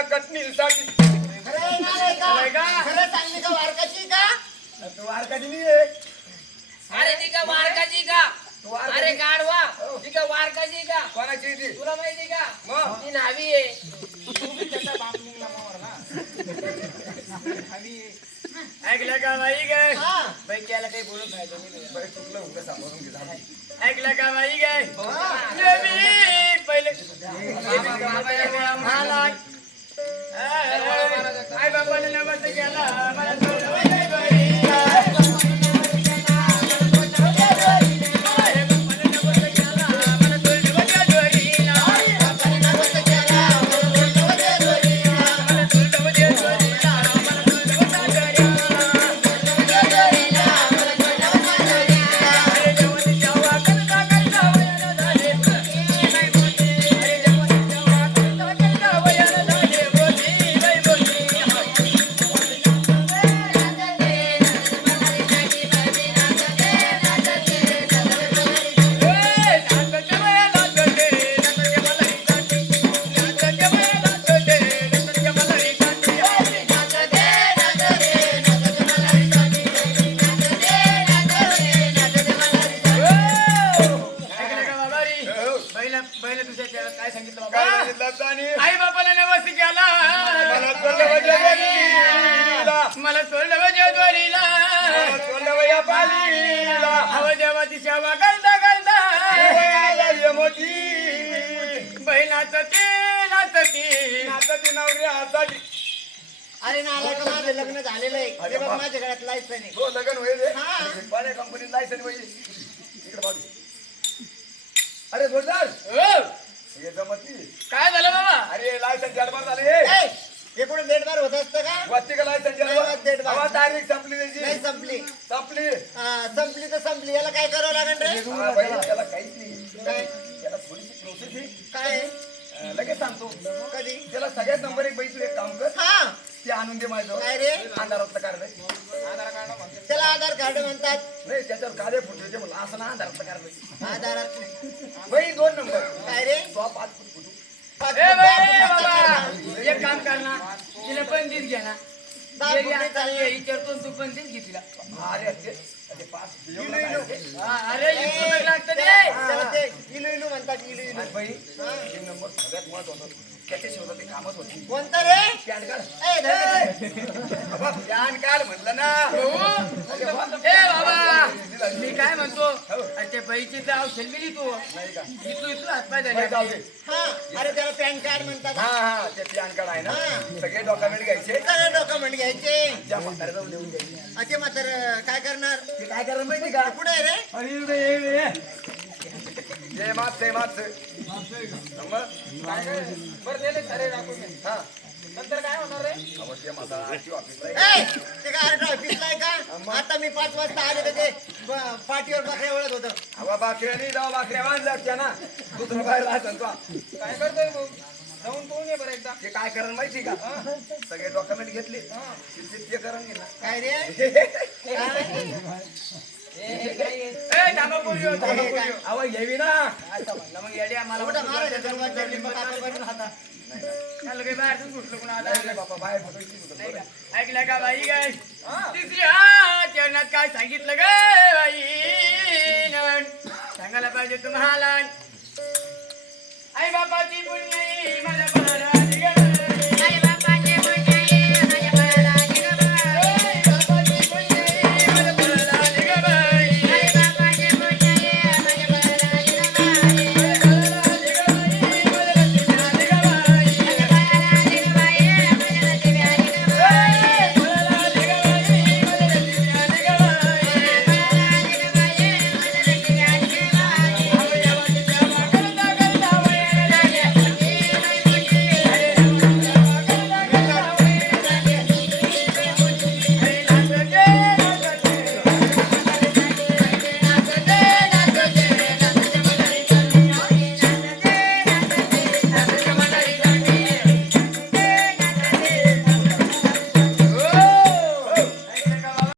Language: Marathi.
कटणीसाठी खरं नाही का? काय का? खरं सांगली का वारकाची का? तू वारकाची नाही आहे. अरे ती का वारकाची का? वारकाची. अरे गाडवा ती का वारकाची का? कोणाची ती? तुला माहिती का? मग? ती नावी आहे. ऐकलं का बाई काय हा. बाई त्याला काही बोलून फायदा नाही बाई. चुकलं सांभाळून घे जा. ऐकलं का बाई काय ये मी पहिले आई बाबाने ते नाचती. नवरी. अरे नाला का माझं लग्न झालेलं आहे. बघ. माझ्या घरात लायसन आहे. हो, लग्न होईल रे. हा. पाण्या कंपनीत लायसन होईल. इकडे बघ. अरे जोरदार. हो, हे जमत नाही. काय झालं बाबा? अरे लायसन जडबार झाले हे. ए, हे कुठे बेडबार होत असतं का? वाटते का लायसन नाही जडबार तारीख संपली नाही त्याची संपली. संपली. हा, संपली तर संपली. याला काय करावं लागेल रे? हा, बाई, त्याला काहीच नाही. काय? प्रोसेस आहे. काय अं, लगेच सांगतो. कधी? त्याला सगळ्यात नंबर एक बाई तू एक काम कर. हा. ते आणून दे माझं काय रे? अंधारातलं कार्ड आहे. त्याला आधार कार्ड म्हणतात. नाही त्याच्यावर काळे फुटले ते म्हणलं असं ना अंधारातलं कार्ड आहे. आधारात. बाई दोन नंबर काय रे? तो पाच फूट फुटू पाच ए बाई, ए फुट- बाबा! एक काम कर ना तिला पण तीच घे ना. दहा ये फुटे आता चालले. विचारतो तू पण तीच घे तिला. अरे ते अरे पाच एवढं काय आहे ते? हा, अरे वीस रुपये लागतं ते त्याला ते इलू इलू म्हणतात इलू इलू आणि बाई तीन नंबर सगळ्यात महत्वाचं त्याच्याशिवाय ते कामच होत नाही. कोणतं रे? Pan card. ए, धर. बाबा, पॅन कार्ड म्हणलं ना. अरे वा. ए बाबा. मी काय म्हणतो? अरे ते बाईची तर औषध मिली तू. नाही का? इथू इथू हातपाय बाई, जाऊ झाले दे. हा अरे त्याला पॅन कार्ड म्हणतात. हा हा ते पॅन कार्ड आहे ना. सगळे डॉक्युमेंट घ्यायचे. सगळे डॉक्युमेंट घ्यायचे. त्या म्हाताऱ्या जाऊन लिहून द्यायचे. आ, ते मात्र काय करणार? ते काय करणार माहिती का? कुठे आहे रे? अरे इकडे ये, इकडे ये. जय मात. जय मात मग बरं दिले सारे दे. हा. नंतर काय होणार रे? ते माझा RTO ऑफिसला आहे. ए, ते काय ऑफिसला आहे का? आता मी पाच वाजता आले तर ते ब- पाठीवर बकऱ्या होतं. अहो, बाकऱ्या नाही जाऊ बाकऱ्या ना. दुसरं बाहेर राहतं तो काय करतोय भाऊ? जाऊन पाहून ये बरं एकदा. ते काय करण माहिती का? सगळे डॉक्युमेंट घेतले. ते- ते करण ना काय रे? काय? ए घ्यावी ना. म्हणलं मग कुठं मारायचं दरवाजा काही बाहेरच कोण आला? नाही बाबा बाहेर. नाही का? ऐकलं का बाई काय तिसरी हा चरणात काय सांगितलं ग बाई? सांगायला पाहिजे तुम्हाला. आई बापाची पुण्य